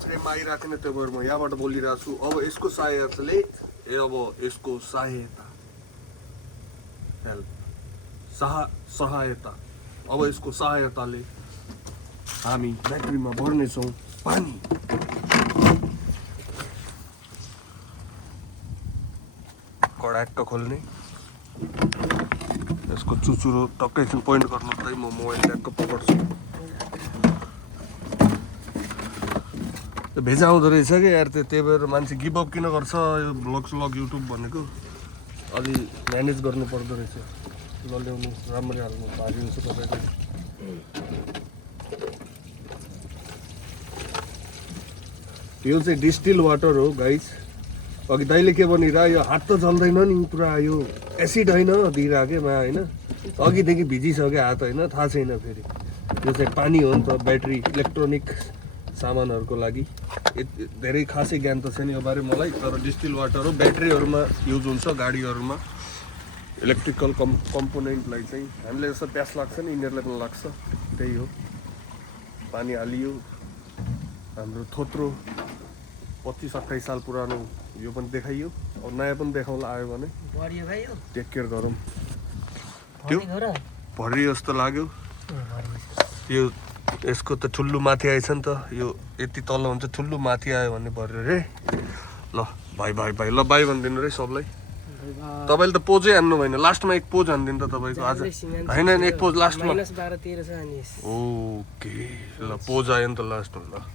फ्रेममा आइरहेको थिएन त्यो भएर म यहाँबाट बोलिरहेको छु। अब यसको सहायताले अब यसको सहायता हेल्प सहायता अब यसको सहायताले हामी ब्याट्रीमा भर्नेछौँ पानी। कडाक्क खोल्ने, यसको चुचुरो टक्कैसँग पोइन्ट गर्नुलाई म मोबाइल ट्याक्क पक्र्छु। भेजा आउँदो रहेछ कि यार, त्यही भएर मान्छे गिभअप किन गर्छ यो भ्लग युट्युब भनेको। अलि म्यानेज गर्नु पर्दो रहेछ। नल्याउनु राम्ररी हाल्नु भारी हुन्छ तपाईँको। यो चाहिँ डिस्टिल वाटर हो गाइस। अघि दाइले के भनिरह, यो हात त जल्दैन नि पुरा, यो एसिड होइन दिइरहेकोमा होइन, अघिदेखि भिजिसक्यो हात होइन, थाहा छैन फेरि। यो चाहिँ पानी हो नि त, ब्याट्री इलेक्ट्रोनिक सामानहरूको लागि। धेरै खासै ज्ञान त छैन यो बारे मलाई, तर डिस्टिल वाटर हो, ब्याट्रीहरूमा युज हुन्छ, गाडीहरूमा इलेक्ट्रिकल कम्पोनेन्टलाई चाहिँ। हामीले जस्तो प्यास लाग्छ नि यिनीहरूलाई पनि लाग्छ, त्यही हो। पानी हालियो, हाम्रो थोत्रो 25-28 साल पुरानो यो पनि देखाइयो। अब नयाँ पनि देखाउला आयो भने टेक केयर गरौँ। त्यो भरि जस्तो लाग्यो यो, यसको त ठुल्लु माथि आएछ नि त, यो यति तल हुन्छ, ठुल्लु माथि आयो भने भर्यो रे। ल भाइ भाइ भाइ, ल बाई भनिदिनु रे सबलाई। तपाईँले त पोजै हान्नु भएन, लास्टमा एक पोज हानिदिनु त तपाईँको आज होइन, एक पोज लास्टमा। ओके ल, पोज आयो नि त लास्टमा। ल